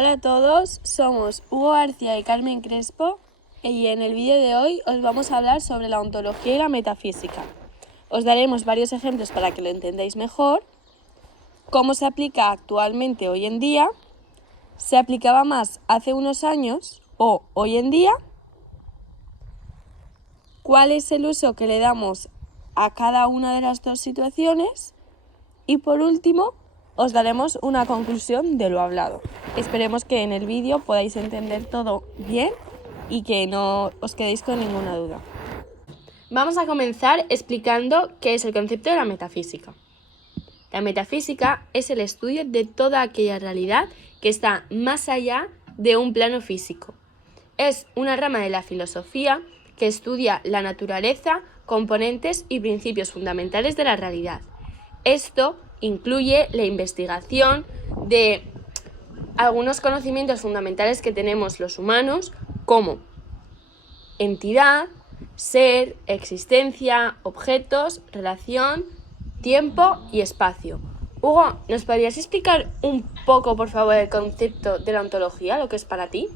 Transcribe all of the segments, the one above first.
Hola a todos, somos Hugo García y Carmen Crespo y en el vídeo de hoy os vamos a hablar sobre la ontología y la metafísica. Os daremos varios ejemplos para que lo entendáis mejor, cómo se aplica actualmente hoy en día, se aplicaba más hace unos años o hoy en día, cuál es el uso que le damos a cada una de las dos situaciones y por último os daremos una conclusión de lo hablado. Esperemos que en el vídeo podáis entender todo bien y que no os quedéis con ninguna duda. Vamos a comenzar explicando qué es el concepto de la metafísica. La metafísica es el estudio de toda aquella realidad que está más allá de un plano físico. Es una rama de la filosofía que estudia la naturaleza, componentes y principios fundamentales de la realidad. Esto incluye la investigación de algunos conocimientos fundamentales que tenemos los humanos, como entidad, ser, existencia, objetos, relación, tiempo y espacio. Hugo, ¿nos podrías explicar un poco, por favor, el concepto de la ontología, lo que es para ti?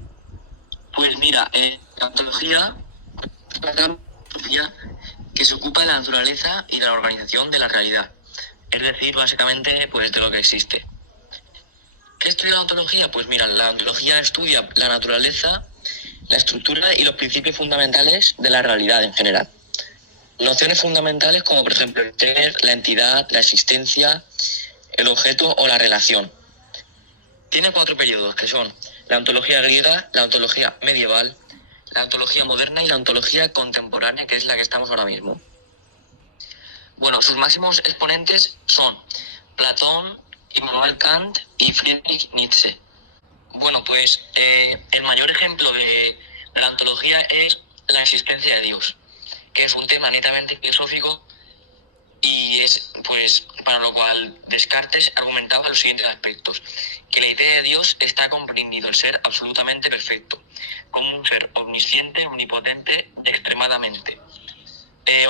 Pues mira, la ontología es una filosofía que se ocupa de la naturaleza y de la organización de la realidad. Es decir, básicamente, pues de lo que existe. ¿Qué estudia la ontología? Pues mira, la ontología estudia la naturaleza, la estructura y los principios fundamentales de la realidad en general. Nociones fundamentales como, por ejemplo, el ser, la entidad, la existencia, el objeto o la relación. Tiene 4 periodos, que son la ontología griega, la ontología medieval, la ontología moderna y la ontología contemporánea, que es la que estamos ahora mismo. Bueno, sus máximos exponentes son Platón, Immanuel Kant y Friedrich Nietzsche. Bueno, pues el mayor ejemplo de la ontología es la existencia de Dios, que es un tema netamente filosófico y es, pues, para lo cual Descartes argumentaba los siguientes aspectos: que la idea de Dios está comprendido el ser absolutamente perfecto, como un ser omnisciente, omnipotente, extremadamente.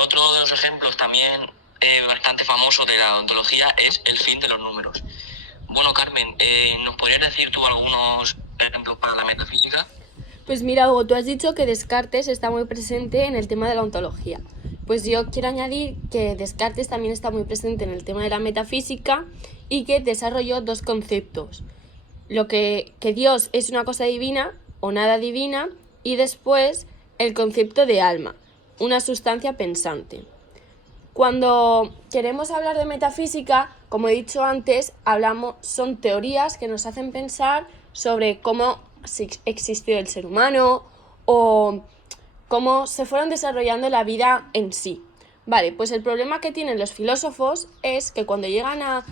Otro de los ejemplos también bastante famoso de la ontología es el fin de los números. Bueno, Carmen, ¿nos podrías decir tú algunos ejemplos para la metafísica? Pues mira, Hugo, tú has dicho que Descartes está muy presente en el tema de la ontología. Pues yo quiero añadir que Descartes también está muy presente en el tema de la metafísica y que desarrolló 2 conceptos. Que Dios es una cosa divina o nada divina y después el concepto de alma, una sustancia pensante. Cuando queremos hablar de metafísica, como he dicho antes, son teorías que nos hacen pensar sobre cómo existió el ser humano o cómo se fueron desarrollando la vida en sí. Vale, pues el problema que tienen los filósofos es que cuando llegan a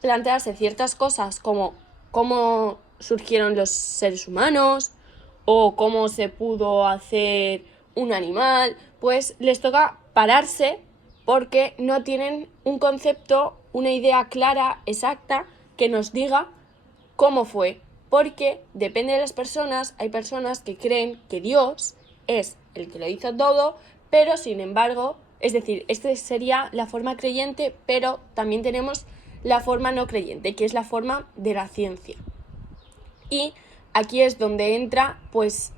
plantearse ciertas cosas como cómo surgieron los seres humanos o cómo se pudo hacer un animal, pues les toca pararse porque no tienen un concepto, una idea clara, exacta, que nos diga cómo fue. Porque depende de las personas, hay personas que creen que Dios es el que lo hizo todo, pero sin embargo, es decir, esta sería la forma creyente, pero también tenemos la forma no creyente, que es la forma de la ciencia. Y aquí es donde entra, pues,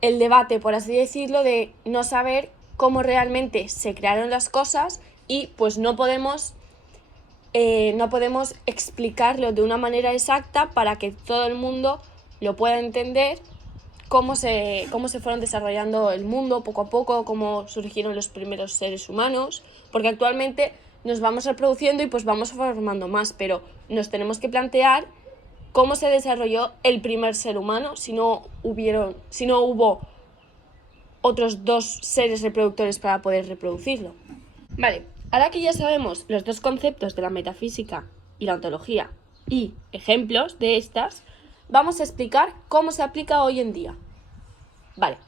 el debate, por así decirlo, de no saber cómo realmente se crearon las cosas y pues no podemos explicarlo de una manera exacta para que todo el mundo lo pueda entender cómo se fueron desarrollando el mundo poco a poco, cómo surgieron los primeros seres humanos, porque actualmente nos vamos reproduciendo y pues vamos formando más, pero nos tenemos que plantear cómo se desarrolló el primer ser humano si no hubo otros 2 seres reproductores para poder reproducirlo. Vale, ahora que ya sabemos los 2 conceptos de la metafísica y la ontología y ejemplos de estas, vamos a explicar cómo se aplica hoy en día. Vale,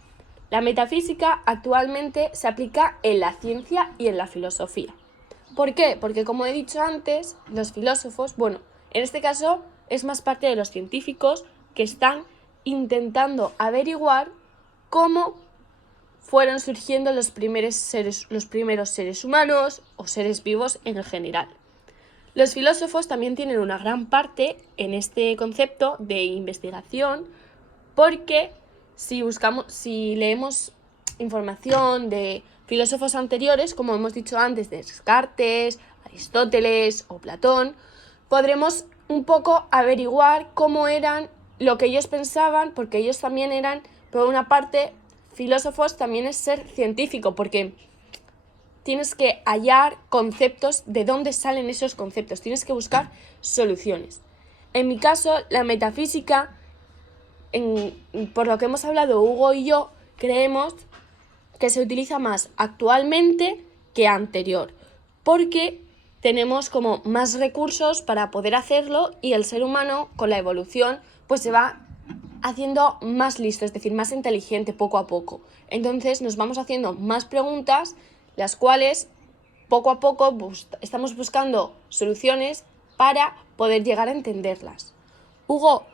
la metafísica actualmente se aplica en la ciencia y en la filosofía. ¿Por qué? Porque como he dicho antes, los filósofos, bueno, en este caso es más parte de los científicos que están intentando averiguar cómo fueron surgiendo los primeros seres humanos o seres vivos en general. Los filósofos también tienen una gran parte en este concepto de investigación, porque si leemos información de filósofos anteriores, como hemos dicho antes, de Descartes, Aristóteles o Platón, podremos un poco averiguar cómo eran lo que ellos pensaban, porque ellos también eran, por una parte, filósofos también es ser científico, porque tienes que hallar conceptos, de dónde salen esos conceptos, tienes que buscar soluciones. En mi caso, la metafísica, por lo que hemos hablado Hugo y yo, creemos que se utiliza más actualmente que anterior, porque tenemos como más recursos para poder hacerlo y el ser humano con la evolución pues se va haciendo más listo, es decir, más inteligente poco a poco. Entonces nos vamos haciendo más preguntas, las cuales poco a poco estamos buscando soluciones para poder llegar a entenderlas. Hugo,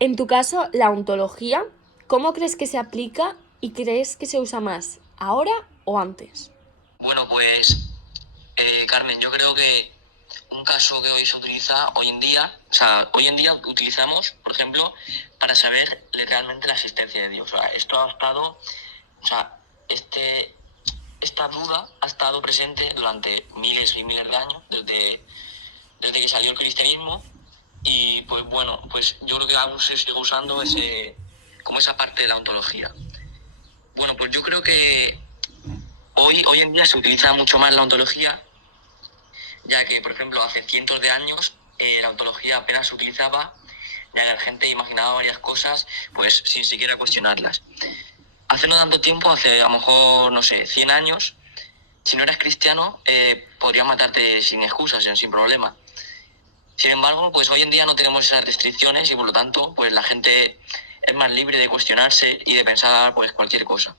en tu caso, la ontología, ¿cómo crees que se aplica y crees que se usa más, ahora o antes? Bueno, pues, Carmen, yo creo que un caso que hoy se utiliza hoy en día utilizamos, por ejemplo, para saber realmente la existencia de Dios. O sea, esto ha estado, esta duda ha estado presente durante miles y miles de años, desde que salió el cristianismo, y pues bueno, pues yo creo que aún se sigue usando como esa parte de la ontología. Bueno, pues yo creo que hoy en día se utiliza mucho más la ontología, ya que, por ejemplo, hace cientos de años la ontología apenas se utilizaba, ya que la gente imaginaba varias cosas pues sin siquiera cuestionarlas. Hace no tanto tiempo, hace a lo mejor, no sé, 100 años, si no eras cristiano, podrían matarte sin excusas, sin problema. Sin embargo, pues hoy en día no tenemos esas restricciones y por lo tanto, pues la gente es más libre de cuestionarse y de pensar pues cualquier cosa.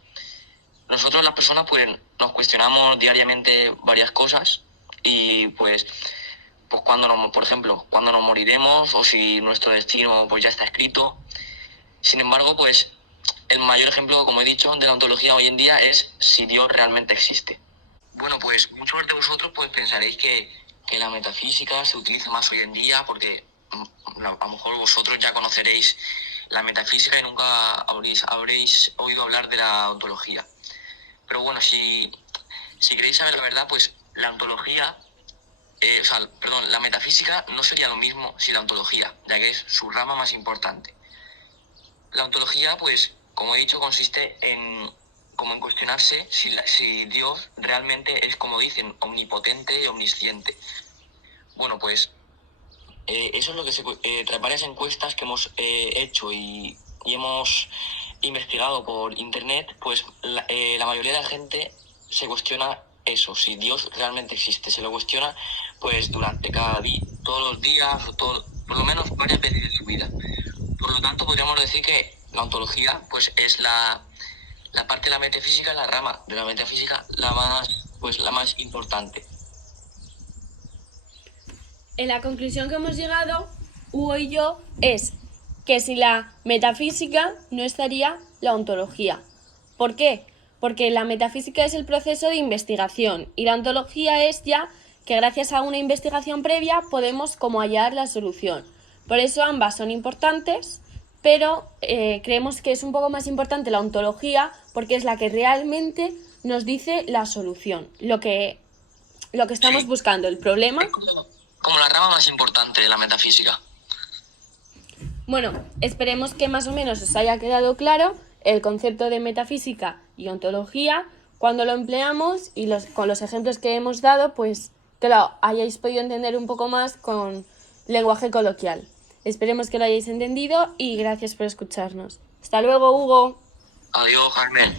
Nosotros las personas pues nos cuestionamos diariamente varias cosas y pues por ejemplo, cuando nos moriremos o si nuestro destino pues ya está escrito. Sin embargo, pues el mayor ejemplo, como he dicho, de la ontología hoy en día es si Dios realmente existe. Bueno, pues muchos de vosotros pues pensaréis que la metafísica se utiliza más hoy en día porque a lo mejor vosotros ya conoceréis la metafísica y nunca habréis oído hablar de la ontología. Pero bueno, si queréis saber la verdad, pues la ontología, la metafísica no sería lo mismo sin la ontología, ya que es su rama más importante. La ontología, pues, como he dicho, consiste en cuestionarse si Dios realmente es, como dicen, omnipotente y omnisciente. Bueno, pues eso es lo que tras varias encuestas que hemos hecho y hemos investigado por internet, pues la mayoría de la gente se cuestiona eso, si Dios realmente existe. Se lo cuestiona pues durante cada día, todos los días, por lo menos varias veces en su vida. Por lo tanto, podríamos decir que la ontología pues es la parte de la metafísica, la rama de la metafísica, la más importante. En la conclusión que hemos llegado, Hugo y yo, es que sin la metafísica no estaría la ontología. ¿Por qué? Porque la metafísica es el proceso de investigación y la ontología es ya que gracias a una investigación previa podemos como hallar la solución. Por eso ambas son importantes, pero creemos que es un poco más importante la ontología porque es la que realmente nos dice la solución, lo que estamos buscando, el problema. Como la rama más importante de la metafísica. Bueno, esperemos que más o menos os haya quedado claro el concepto de metafísica y ontología. Cuando lo empleamos y con los ejemplos que hemos dado, pues que lo hayáis podido entender un poco más con lenguaje coloquial. Esperemos que lo hayáis entendido y gracias por escucharnos. Hasta luego, Hugo. Adiós, Carmen.